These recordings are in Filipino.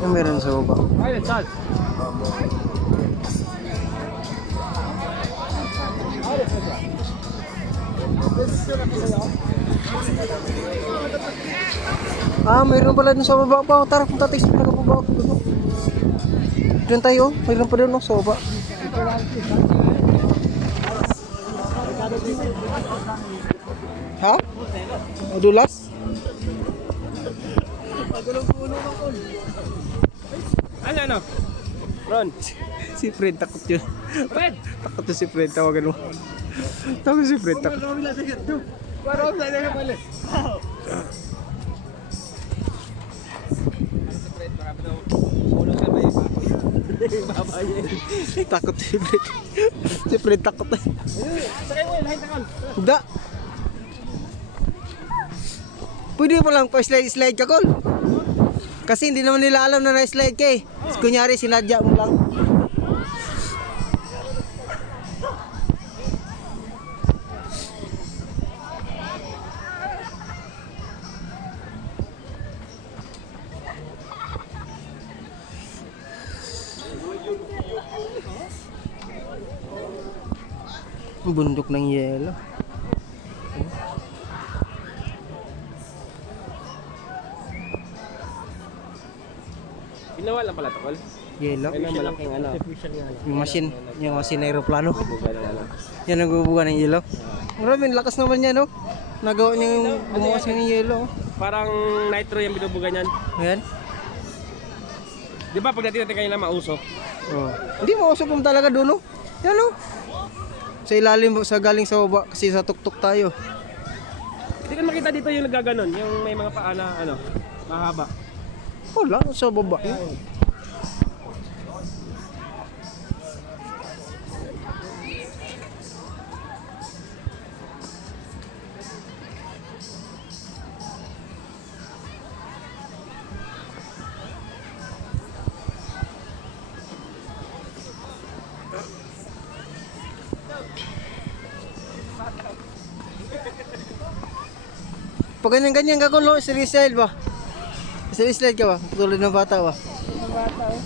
Yung meron sa baba. Ah, mayroon pala dun sa baba pa. Tara, kung tatis na baba ako dun. Doon tayo, mayroon pa dun sa baba. Ha? Madulas? Ano? Ron? Si Fred takot yun. Fred! Takot yun si Fred, tawagan mo. Tawag si Fred, takot. Parang sa inyo pala. Takot si Fred. Si Fred takot na. Sakay mo yun, lahit takon. Hindi. Pwede pa lang pa-slide ka, Col. Kasi hindi naman nila alam na na-slide ka eh. Kunyari, sinadya mo lang. Bundok ng yelo. Ginawa lang pala ito, Col. Yelo. Ayun ang malaking ano. Yung machine na aeroplano. Yan ang gubuga ng yelo. Maraming lakas naman yan, no? Nagawa niya yung bumukas ng yelo. Parang nitro yung binubuga niyan. Ayan. Di ba pag natin kanina mausok? Oh. Hindi mausok mo talaga doon, no? Yan, no? Sa ilalim, sa galing sa baba kasi sa tuktok tayo. Hindi ka makita dito yung nagaganon, yung may mga paa na ano, mahaba. Wala, sa baba. Pag ganyan-ganyan ka kung slide ba? Slide ka ba? Tulad ng bata ba? Ng bata eh.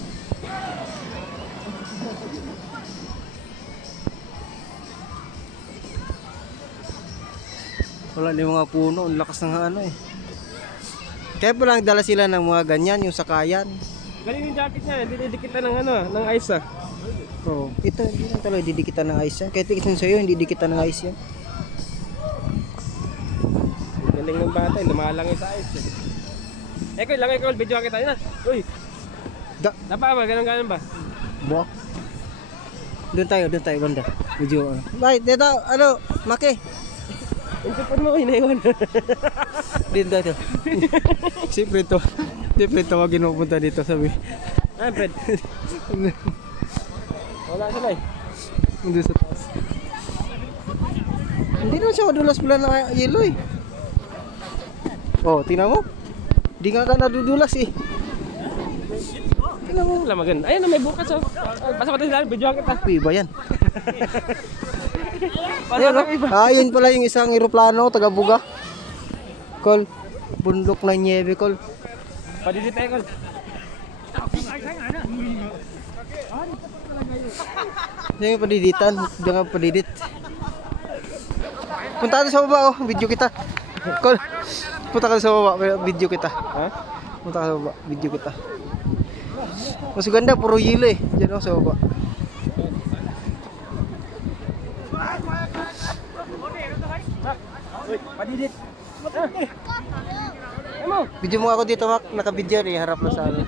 Wala yung mga puno, ang lakas ng ano eh. Kaya pala nagdala sila ng mga ganyan, yung sakayan. Galing yung jacket niya, didikitan ng ano, ng ice ah. Oo. Ito, hindi lang talaga didikitan ng ice yan. Kahit ikitin sa'yo, hindi didikitan ng ice yan. Galing ng bata, lumalang yung sa ice eh. Eko, lang eko, video kita yun ah. Uy! Napa ba? Ganon ba? Buwak. Doon tayo, banda. Video ano. Bakit, dito, ano, Maki. Yung sipon mo, inaiwan. Dito tayo. Si Fred to. Si Fred tawagin mo punta dito, sabi. Ah, Fred. Wala sila eh. Hindi sa taas. Hindi naman siya madulas pala na yelo eh. Oh, tingnan mo. Di nga ka nadudulas eh. Tingnan mo. Wala maganda. Ayun, may bukas oh. Basta ko tayo video kita. Iba yan. Ayun, ayun pala yung isang eroplano, taga Buga. Col, bundok ng niebe, Col. Padidit tayo, Col. Yan yung padiditan, diyan ka padidit. Punta ka sa baba, oh, video kita. Col, punta ka sa baba, video kita. Ha? Punta ka sa baba, video kita. Mas ganda, puro yelo eh. Diyan, oh, sa baba. Padidit. Video mo ako dito, Mac. Naka-video rin, harap mo sa amin.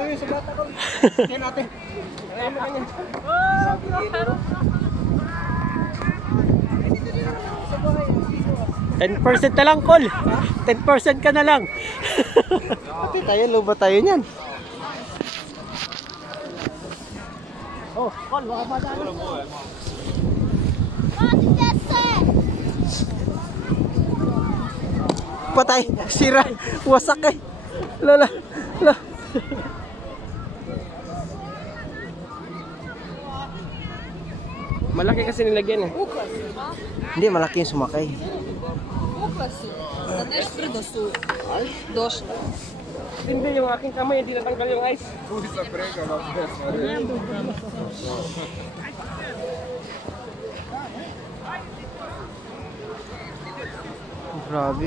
Ay, sa bata ko. Kaya natin. Kaya mo kanya. 10% na lang, Col. 10% ka na lang. Ate, tayo, luba tayo niyan. Oh, Col, baka madali. patay. Sira. Wasak eh. Lala. La. Malaki kasi nilagyan eh. Hindi, malaki yung sumakay. Hindi, yung aking kamay, hindi natanggal yung ice. Grabe.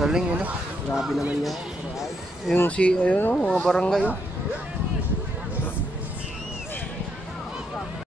Galing yun. Grabe naman yan. Yung si, ayun, mga barangay.